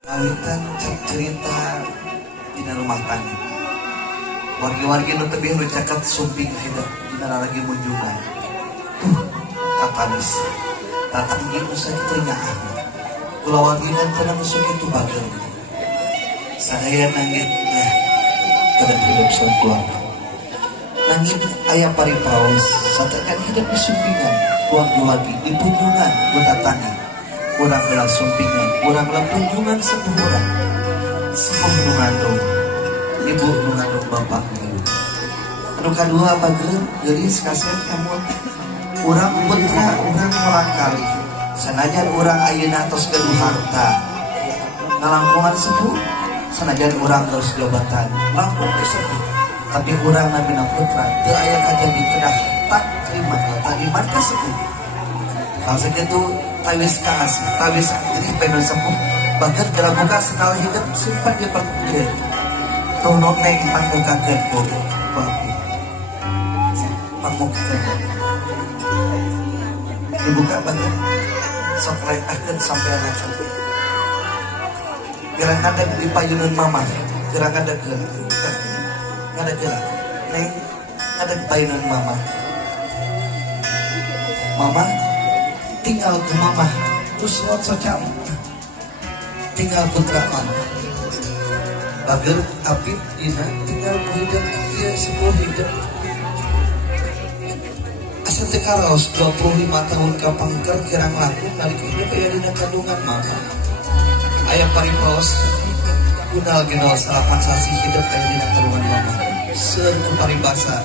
Kawitan cerita di rumah tangga. Wargi-wargi nu tebih nu caket sumping hidup dina lagi munjungan. Katanis. Tatang ieu sakitu nyaah. Kula wargi kan teu musuk itu bageun. Sadaya nangit pada hidup keluarga. Nangit aya paripaos satekan hidup di sumpingan. Wargi-wargi di punjungan tatangin. Urang heula sumpingan, urang heula kunjungan sepuh urang. Sepuh nu ngandung, ibu nu ngandung bapak. Anu kadua bageun geulis kaset emot. Urang putra, urang orang kali. Sanajan urang ayeuna tos gaduh harta. Ngalangkungan sepuh, sanajan urang geus jabatan, langkung teh sepuh. Tapi urang namina putra teu aya kajadi kedah tak terima ka sepuh. Hal segitu tawis kaas, tawis jadi pengen sepuh. Bahkan dalam muka sekali hidup simpan dia perkuliah. Tono neng pangmuka kerbo, babi. Pangmuka kerbo. Dibuka banget, sampai akhir sampai anak cucu. Gerak ada di payunan mama, gerak ada ada gerak. Neng ada di payunan mama. Mama tinggal ke mama terus socam tinggal putra mama bager apit ina tinggal hidup dia sebuah hidup asa teu karaos 25 tahun ka pangker kirang laku nalika hidup aya dina kandungan mama aya paripaos gunal genol salapan sasi hidup aya dina kandungan mama seur ku paribasa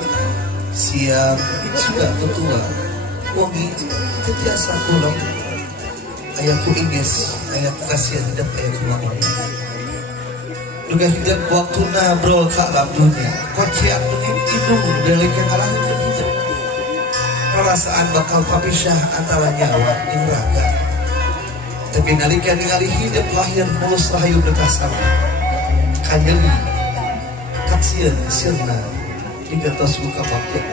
siap sudah tetua wangi tetiasa pulang ayahku ingis ayahku kasihan hidup ayahku mama juga hidup waktu nabrol ke alam dunia kociak dunia hidung dari kalah hidup perasaan bakal papisah antara nyawa dan raga tapi nalika ningali hidup lahir mulus rahayu bekasama kanyeli katsian sirna digatos buka pakai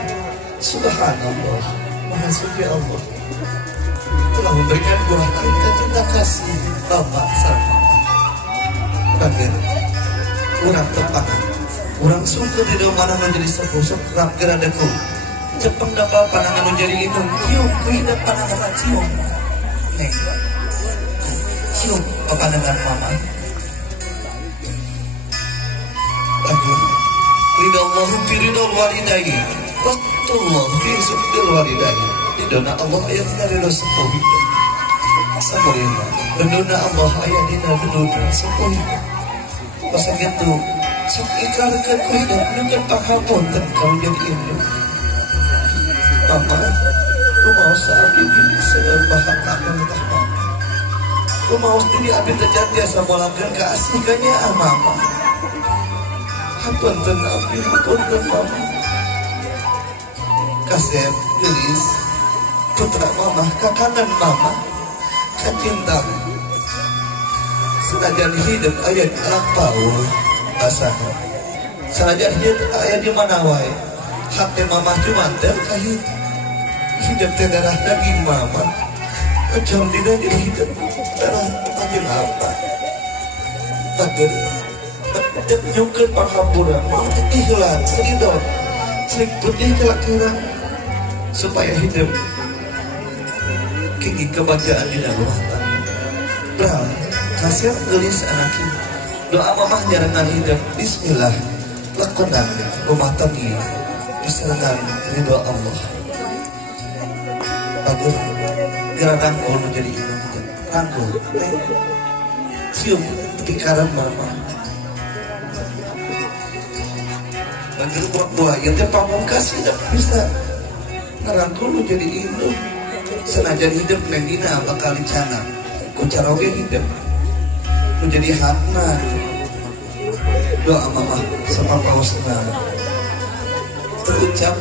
subhanallah Maha Suci Allah telah memberikan buah tangga cinta kasih Bapak Sarma. Bagian kurang tepat, kurang sungguh di dalam mana menjadi sepuh sekrap geradaku. Cepeng dapat pandangan menjadi indung, cium hidup pandangan cium. Neng, cium pandangan mama. Bagian ridho Allah fi ridho walidayhi. Rasulullah bisukil walidahi di dona Allah ayat ridho sepuh hidup sabarina benduna Allah ayat dina benduna sepuh hidup masa gitu sok ikarkan ku hidup dengan pangapunten kalau jadi induk mama lu mau saat ini sebahan akan mama lu mau sendiri abis terjadi asa molakan keasikannya mama hapunten abdi hapunten mama kasep gelis putra mama kakanan mama kacinta senajan hidup ayat anak paul basaha senajan hidup ayat di mana wae hati mama cuma terkait hidup darah daging mama kecil tidak jadi hidup darah daging apa bager bager nyungkeun panghampura mau ikhlas ridho sering putih kelak-kelak supaya hidup kini kebahagiaan di dalam hati. Beral, kasih gelis anak ini. Doa mamah nyarengan hidup. Bismillah, lakukan rumah tangga diserengan ridho Allah. Bagus, gerak rangkul menjadi indah hidup. Rangkul, cium tikaran mama. Bagus buah-buah, yang terpamungkas tidak bisa. Ngerangkul menjadi induk senajan hidup nendina bakal dicana kucaroge hidup menjadi hatna doa mama sama pausna terucap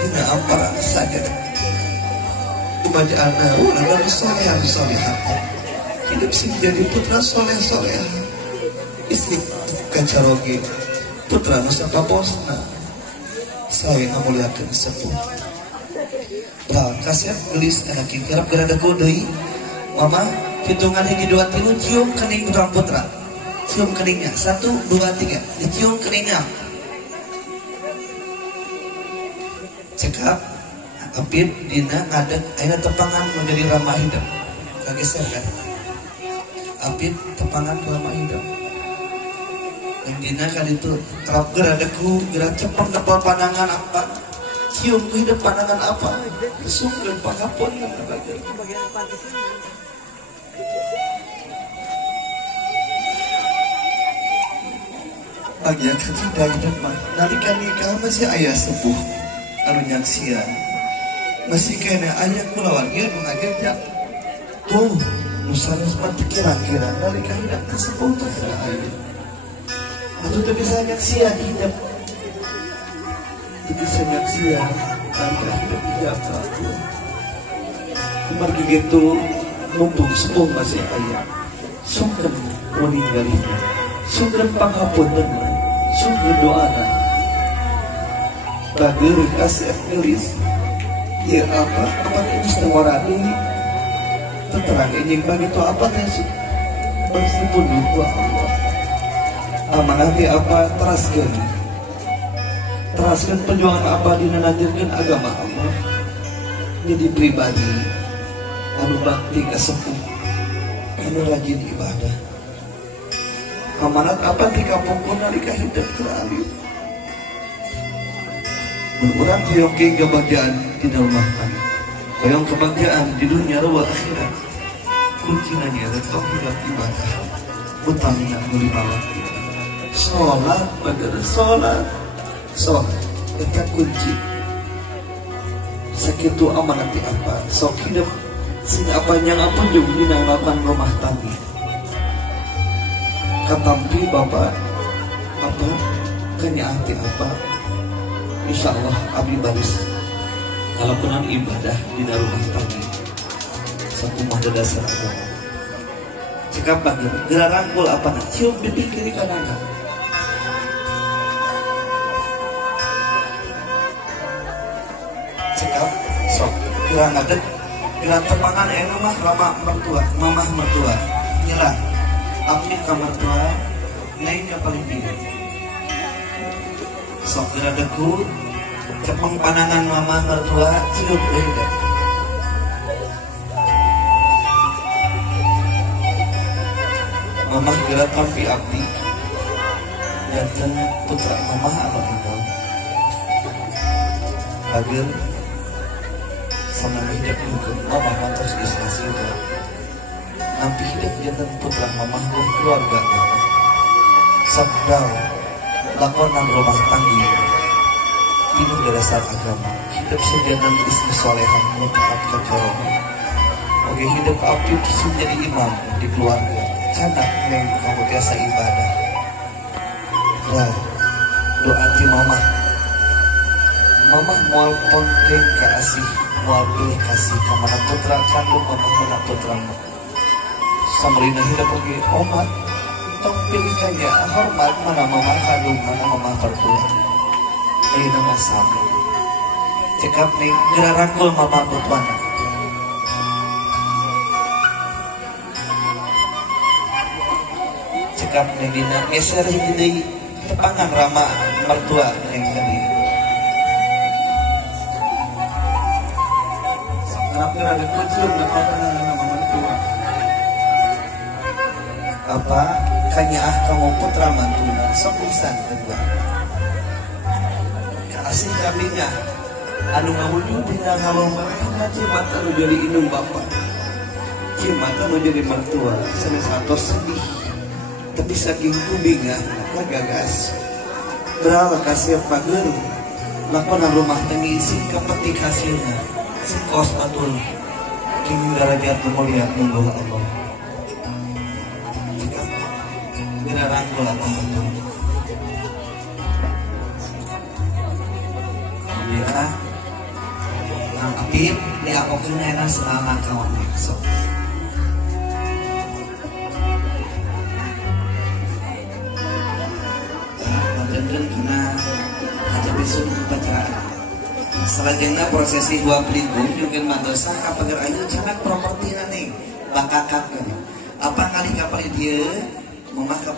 dina ampara saja kumajana ulana solehan solehan hidup sih jadi putra soleh-solehan istri kacaroge putra masa pausna saya ngamuliakeun sepuh. Kasih gelis anak kerap gerada kodoi, mama hitungan hiji 2 3 cium kening putra cium keningnya 1 2 3 dicium keningnya cekap Apip dina ngadeg ayeuna tepangan menjadi ramah hidup kageser kan Apip tepangan ramah hidup yang dina kan itu kerap geradeku gerak cepeng dapal pandangan apa cium ke hidup pandangan apa sungguh pangapun bagian ketiga hidup mah nalika nikah masih ayah sepuh anu nyaksian masih kena ayah kulawan ieu nu ngagerja tuh nusana seperti kira-kira nalika hidup sepuh teh ayah atuh teu bisa nyaksian hidup teu bisa nyaksian nalika hidup jatuh kumargi gitu mumpung sepuh masih ayah sungkem meninggalnya sungkem pangapunten sungguh doana bager kasih gelis ya apa mustawara ini terang ini begitu apa teh meskipun dua Allah amanah di apa teraskeun perjuangan apa dinanajirkeun agama Allah jadi pribadi anu bakti ka sepuh anu rajin ibadah amanat apa di kampungku nalika hidup teralih berurang hoyong ke kebahagiaan di rumah kami hoyong kebahagiaan di dunia wa akhirat kuncinya adalah tauhid ibadah utamanya anu 5 waktu sholat bager sholat eta kunci sakitu amanat di apa sok hidup sing apa yang apa jeung dina lapan rumah tangga katampi bapak apa kenyati apa insya Allah abdi baris kalaupun ibadah di rumah tangga sakumah dasar agama cekap bagi gerak rangkul apa nak cium pipi kiri kanan cekap sok gerak ngadeg gerak tepangan mah lama mertua mamah mertua nyelah Apip kamar tua naik ke paling tinggi sok geradeku cepeng pandangan mama mertua cium beda mama gerak kampi api dan putra mama apa tinggal agar sama hidup juga mama mantas islasi itu nanti hidup jantan putra mama keluarga sabda lakonan rumah tangga ini berdasar agama hidup sejalan istri solehan mutaat kekorom oke hidup Apip menjadi imam di keluarga canak yang kamu biasa ibadah dan doa ti mama mau penting kasih mau pilih kasih kamana putra kandung mama putra samarina hidup oke omat tong pilih kaya hormat mana mama kandung mana mama tertua ini nama sami cekap nih gerak rangkul mama putwana cekap nih dina geser hidai tepangan rama mertua yang tadi ngarap gerak ada kucur tepangan nama mertua apa kanya kamu putra mantuna sepusan kedua kasih kaminya anu ngawujud dina ngalomba cimat anu jadi indung bapak cimat anu jadi mertua sanes sedih tapi saking kubingan gagas beral kasih pager lakonan rumah tengisi kepetik hasilnya si kos batul kini darajat mulia nunggu Allah gerak rangkul apa betul ya Apip di aku kena enak selama kawan besok dan kena aja besok upacara selanjutnya prosesi dua pelinggung juga madrasah kapager aja canak properti nih bakakak apa kali kapal dia memakai